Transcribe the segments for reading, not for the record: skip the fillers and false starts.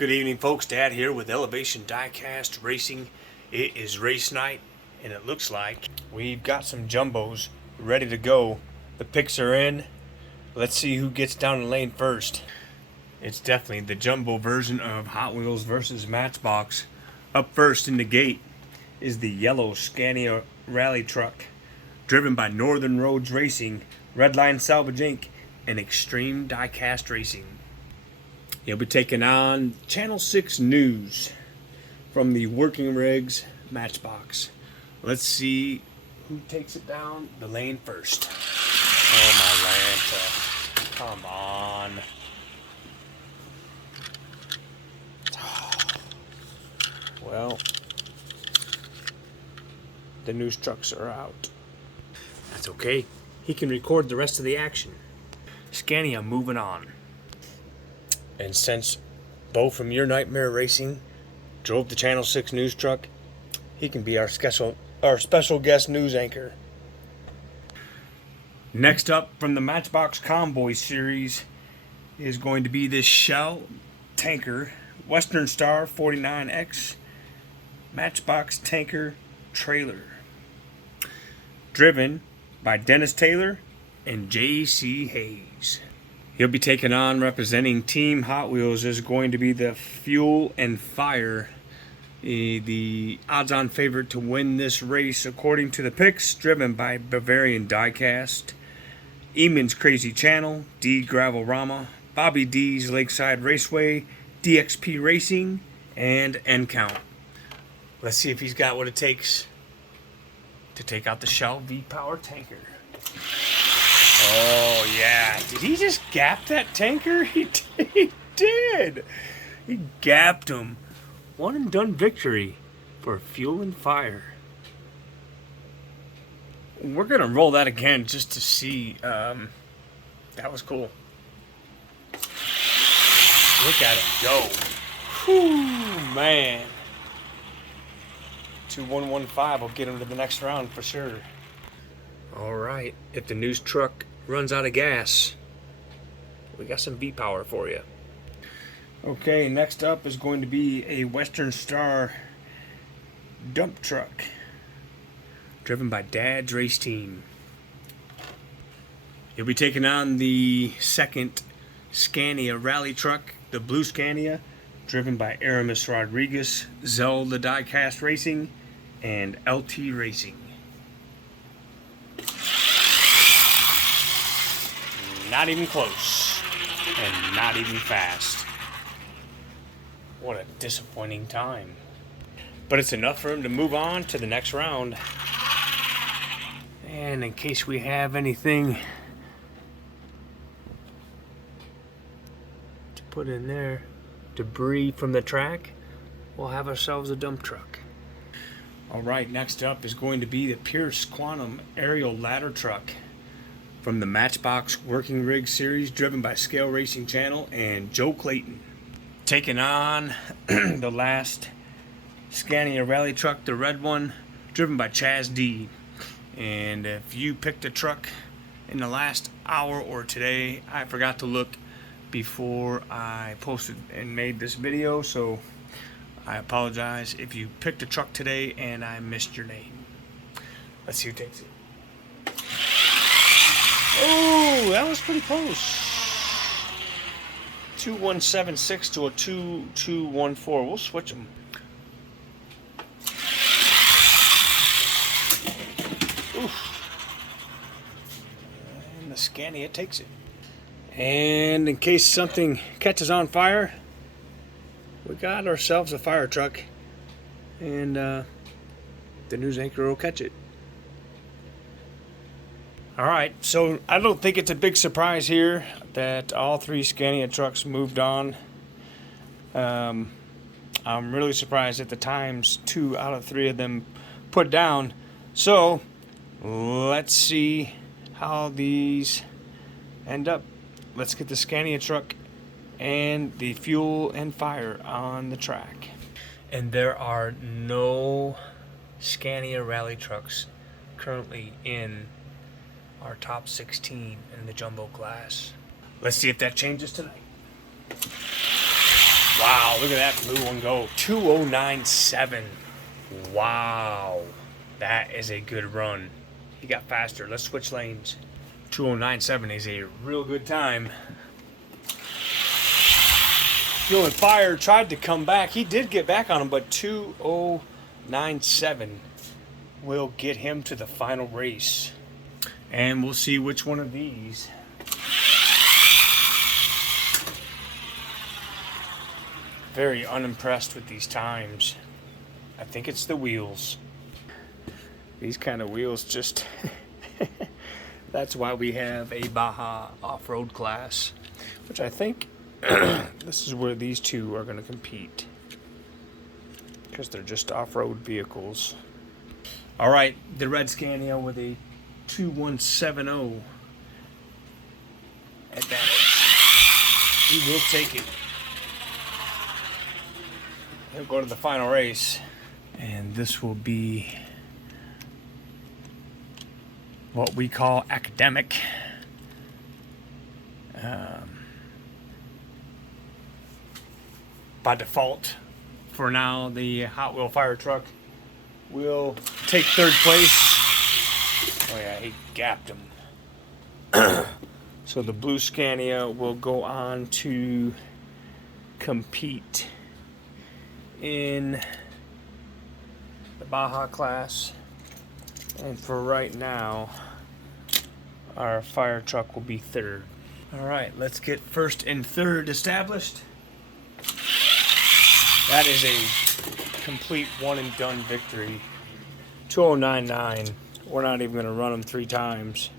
Good evening, folks. Dad here with Elevation Diecast Racing. It is race night, and it looks like we've got some jumbos ready to go. The picks are in. Let's see who gets down the lane first. It's definitely the jumbo version of Hot Wheels versus Matchbox. Up first in the gate is the yellow Scania Rally Truck, driven by Northern Roads Racing, Redline Salvage Inc., and Extreme Diecast Racing. He'll be taking on Channel 6 News from the Working Rigs Matchbox. Let's see who takes it down the lane first. Oh, my Lanta. Come on. Well, the news trucks are out. That's okay. He can record the rest of the action. Scania moving on. And since Bo from Your Nightmare Racing drove the Channel 6 news truck, he can be our special guest news anchor. Next up from the Matchbox Convoy series is going to be this Shell tanker, Western Star 49X Matchbox tanker trailer, driven by Dennis Taylor and J.C. Hayes. He'll be taking on, representing Team Hot Wheels, is going to be the Fuel and Fire, the odds-on favorite to win this race according to the picks, driven by Bavarian Diecast, Eamon's Crazy Channel, D Gravel Rama, Bobby D's Lakeside Raceway, DXP Racing, and N-Count. Let's see if he's got what it takes to take out the Shell V-Power tanker. Oh, yeah. Did he just gap that tanker? He did. He gapped him. One and done victory for Fuel and Fire. We're going to roll that again just to see. That was cool. Look at him go. Whew, man. 2115 will get him to the next round for sure. All right. If the news truck runs out of gas, we got some V-Power for you. Okay, next up is going to be a Western Star dump truck, driven by Dad's Race Team. He'll be taking on the second Scania Rally Truck, the Blue Scania, driven by Aramis Rodriguez, Zelda Diecast Racing, and LT Racing. Not even close, and not even fast. What a disappointing time. But it's enough for him to move on to the next round. And in case we have anything to put in there, debris from the track, we'll have ourselves a dump truck. All right, next up is going to be the Pierce Quantum Aerial Ladder Truck from the Matchbox Working Rig series, driven by Scale Racing Channel and Joe Clayton. Taking on the last Scania Rally Truck, the red one, driven by Chaz D. And if you picked a truck in the last hour or today, I forgot to look before I posted and made this video, so I apologize if you picked a truck today and I missed your name. Let's see who takes it. Oh, that was pretty close. 2176 to a 2214. We'll switch them. Oof. And the Scania takes it. And in case something catches on fire, we got ourselves a fire truck. And the news anchor will catch it. Alright, so I don't think it's a big surprise here that all three Scania trucks moved on. I'm really surprised at the times 2 out of 3 of them put down. So, let's see how these end up. Let's get the Scania truck and the Fuel and Fire on the track. And there are no Scania rally trucks currently in our top 16 in the jumbo class. Let's see if that changes tonight. Wow, look at that blue one go. 2097. Wow. That is a good run. He got faster. Let's switch lanes. 2097 is a real good time. Fuel and Fire tried to come back. He did get back on him, but 2097 will get him to the final race. And we'll see which one of these. Very unimpressed with these times. I think it's the wheels. These kind of wheels just... That's why we have a Baja off-road class, which I think this is where these two are going to compete, because they're just off-road vehicles. All right, the red Scania with a 2170 advantage. He will take it. He'll go to the final race, and this will be what we call academic. By default, for now, the Hot Wheel fire truck will take third place. Oh yeah, he gapped him. So the blue Scania will go on to compete in the Baja class. And for right now, our fire truck will be third. All right, let's get first and third established. That is a complete one and done victory. 2099. We're not even going to run them 3 times.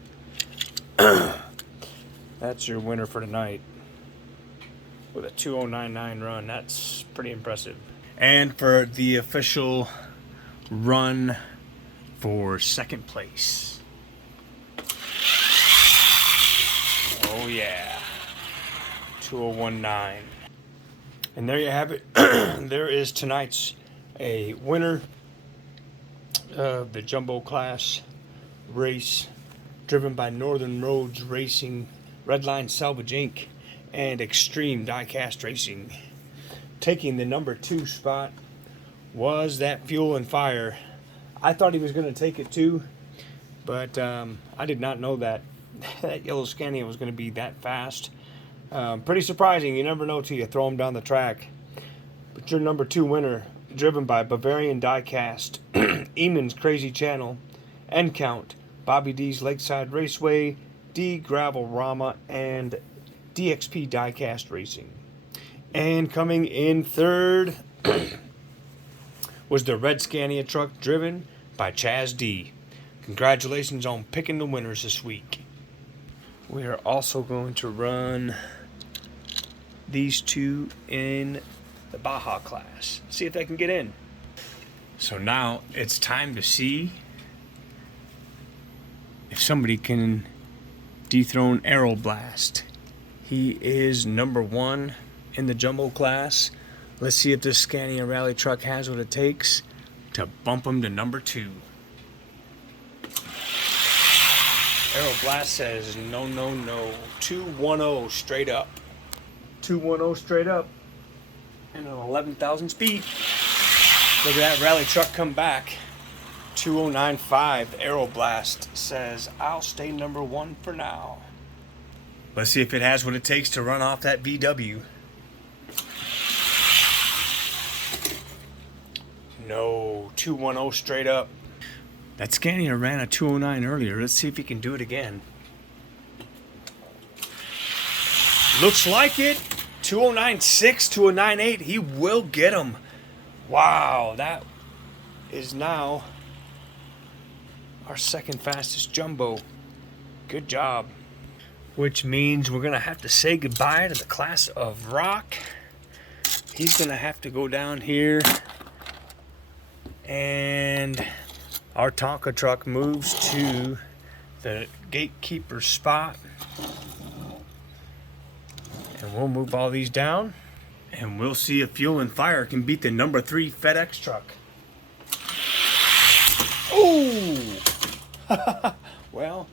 That's your winner for tonight. With a 2099 run, that's pretty impressive. And for the official run for second place. Oh yeah. 2019. And there you have it. There is tonight's a winner of the JumboClass race driven by Northern Roads Racing, Redline Salvage Inc., and Extreme Diecast Racing. Taking the number 2 spot was that Fuel and Fire. I thought he was going to take it too, but I did not know that that yellow Scania was going to be that fast. Pretty surprising. You never know till you throw them down the track. But your number 2 winner, driven by Bavarian Diecast, Eamon's Crazy Channel, End Count, Bobby D's Lakeside Raceway, D Gravel Rama, and DXP Diecast Racing. And coming in third was the red Scania truck driven by Chaz D. Congratulations on picking the winners this week. We are also going to run these two in the Baja class. See if they can get in. So now it's time to see if somebody can dethrone Aeroblast. He is number 1 in the Jumbo class. Let's see if this Scania rally truck has what it takes to bump him to number 2. Aeroblast says no, no, no. 210 straight up. 210 straight up. And an 11,000 speed. Look at that rally truck come back. 2095. Aeroblast says, I'll stay number 1 for now. Let's see if it has what it takes to run off that VW. No, 210 straight up. That Scania ran a 209 earlier. Let's see if he can do it again. Looks like it. 209.6, 209.8. He will get him. Wow, that is now our second fastest Jumbo. Good job. Which means we're going to have to say goodbye to the class of Rock. He's going to have to go down here. And our Tonka truck moves to the gatekeeper spot. And we'll move all these down. And we'll see if Fuel and Fire can beat the number 3 FedEx truck. Oh! Well,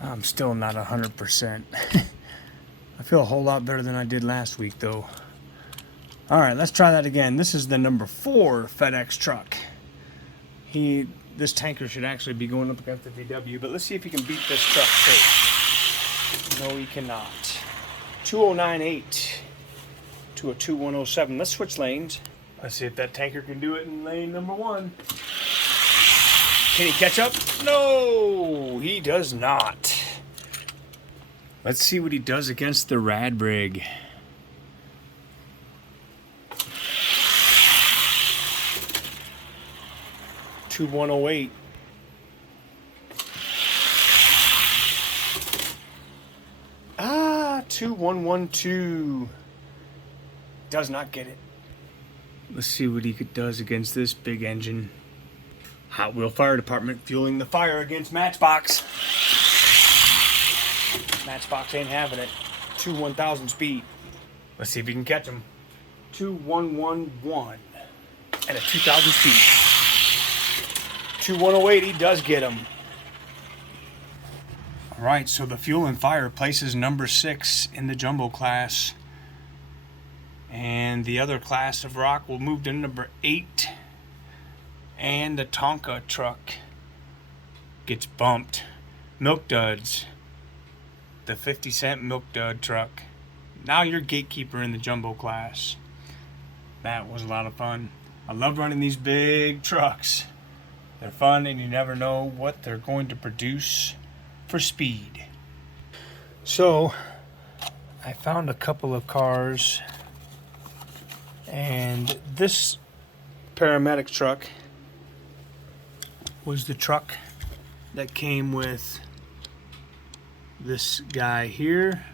I'm still not 100%. I feel a whole lot better than I did last week, though. All right, let's try that again. This is the number 4 FedEx truck. This tanker should actually be going up against the VW, but let's see if he can beat this truck too. No, he cannot. 2098 to a 2107. Let's switch lanes. Let's see if that tanker can do it in lane number 1. Can he catch up? No, he does not. Let's see what he does against the Rad Rig. Two 108. Ah, 2112. Does not get it. Let's see what he does against this big engine. Hot Wheel Fire Department fueling the fire against Matchbox. Matchbox ain't having it. 1000 speed. Let's see if he can catch him. 2111 and a 2000 speed. 2108, he does get him. All right, so the Fuel and Fire places number 6 in the Jumbo class, and the other class of rock will move to number 8, and the Tonka truck gets bumped. Milk Duds, the 50-cent Milk Dud truck. Now you're gatekeeper in the Jumbo class. That was a lot of fun. I love running these big trucks. They're fun, and you never know what they're going to produce for speed. So, I found a couple of cars, and this paramedic truck was the truck that came with this guy here,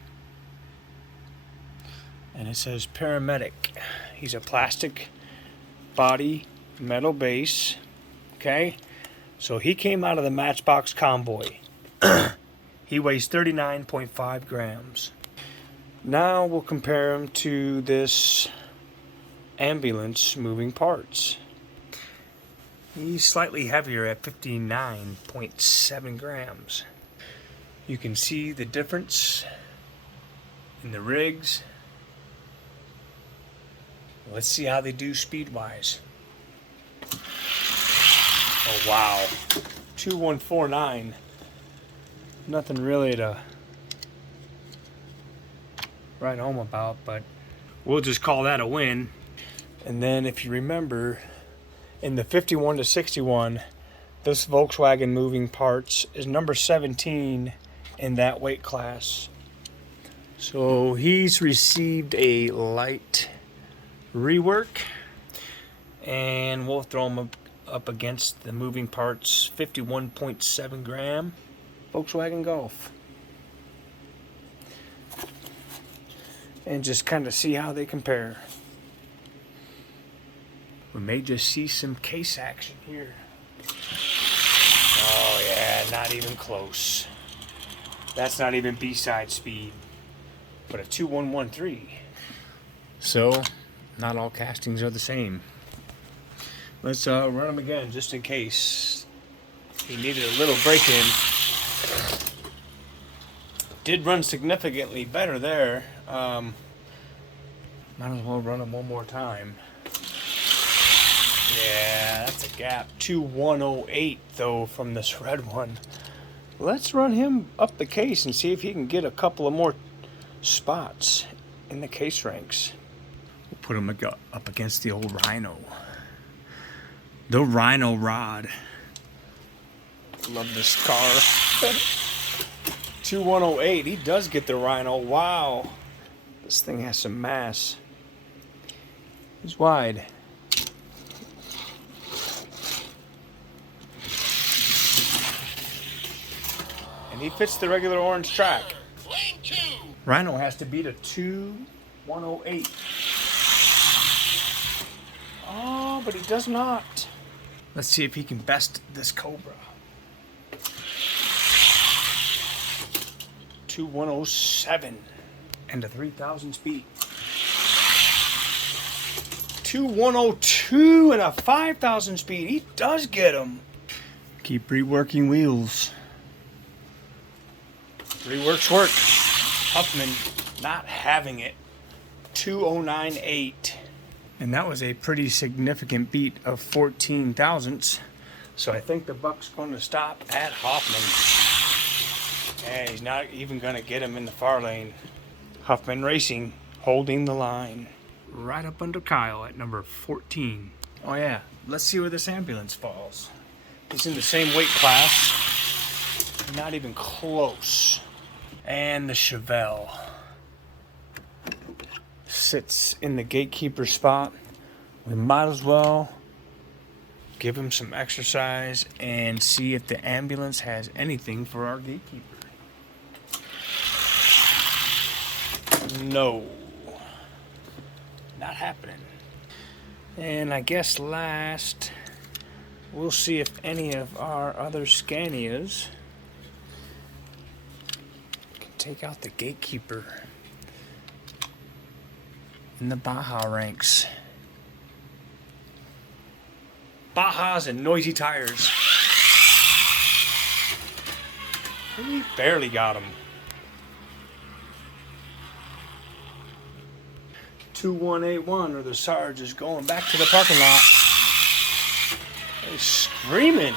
and it says paramedic. He's a plastic body, metal base. Okay, so he came out of the Matchbox convoy. He weighs 39.5 grams. Now we'll compare him to this ambulance moving parts. He's slightly heavier at 59.7 grams. You can see the difference in the rigs. Let's see how they do speed-wise. Oh, wow. 2149. Nothing really to write home about, but we'll just call that a win. And then if you remember, in the 51 to 61, this Volkswagen moving parts is number 17 in that weight class. So he's received a light rework, and we'll throw him up against the moving parts 51.7 gram Volkswagen Golf, and just kind of see how they compare. We may just see some case action here. Oh yeah, not even close. That's not even B-side speed, but a 2113. So not all castings are the same. Let's run them again just in case. He needed a little break-in. Did run significantly better there. Might as well run them one more time. Yeah, that's a gap. 2108 though from this red one. Let's run him up the case and see if he can get a couple of more spots in the case ranks. We'll put him up against the old Rhino. The Rhino Rod. Love this car. 2108. He does get the Rhino. Wow. This thing has some mass. It's wide. And he fits the regular orange track. Rhino has to beat a 2108. Oh, but he does not. Let's see if he can best this Cobra. 2107 and a 3000 speed. 2102 and a 5000 speed. He does get him. Keep reworking wheels. Reworks work. Huffman not having it. 2098. And that was a pretty significant beat of 14 thousandths. So I think the buck's going to stop at Hoffman. And he's not even going to get him in the far lane. Huffman Racing holding the line. Right up under Kyle at number 14. Oh yeah, let's see where this ambulance falls. He's in the same weight class. Not even close. And the Chevelle sits in the gatekeeper spot. We might as well give him some exercise and see if the ambulance has anything for our gatekeeper. No, not happening. And I guess last, we'll see if any of our other Scanias can take out the gatekeeper in the Baja ranks. Bajas and noisy tires. We barely got him. 2181 or the Sarge is going back to the parking lot. He's screaming.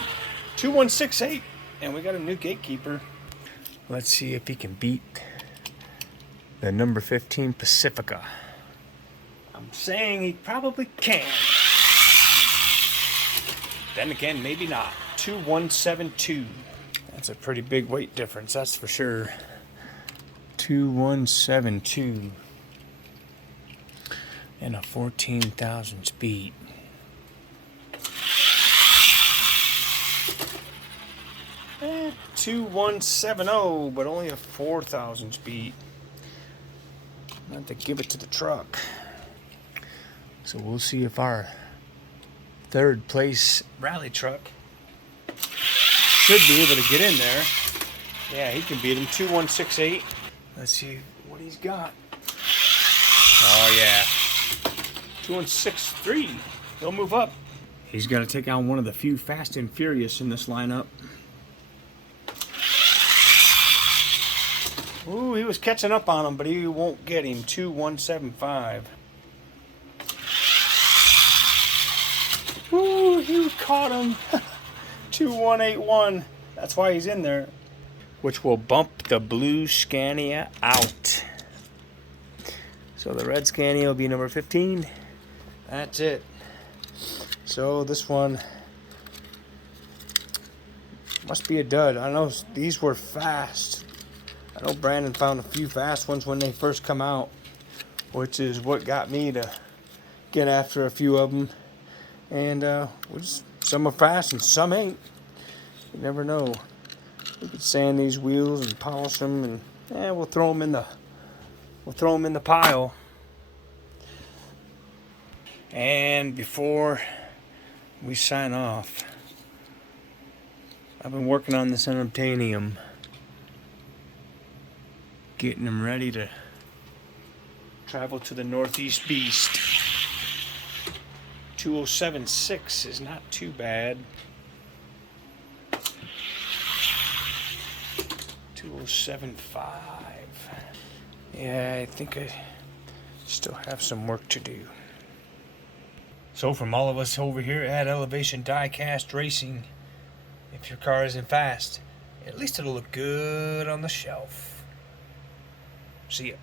2168 and we got a new gatekeeper. Let's see if he can beat the number 15 Pacifica. I'm saying he probably can. Then again, maybe not. 2172. That's a pretty big weight difference, that's for sure. 2172. And a 14,000 speed. Eh, 2170, but only a 4,000 speed. I have to give it to the truck. So we'll see if our third place rally truck should be able to get in there. Yeah, he can beat him. 2168. Let's see what he's got. Oh yeah. 2163. He'll move up. He's got to take out one of the few Fast and Furious in this lineup. Ooh, he was catching up on him, but he won't get him. 2175. Ooh, he caught him. 2181. That's why he's in there. Which will bump the blue Scania out. So the red Scania will be number 15. That's it. So this one must be a dud. I know these were fast. I know Brandon found a few fast ones when they first come out, which is what got me to get after a few of them. And some are fast and some ain't. You never know. We could sand these wheels and polish them, and we'll throw them in the pile. And before we sign off, I've been working on this unobtainium, getting them ready to travel to the Northeast Beast. 2076 is not too bad. 2075. Yeah, I think I still have some work to do. So from all of us over here at Elevation Diecast Racing, if your car isn't fast, at least it'll look good on the shelf. See ya.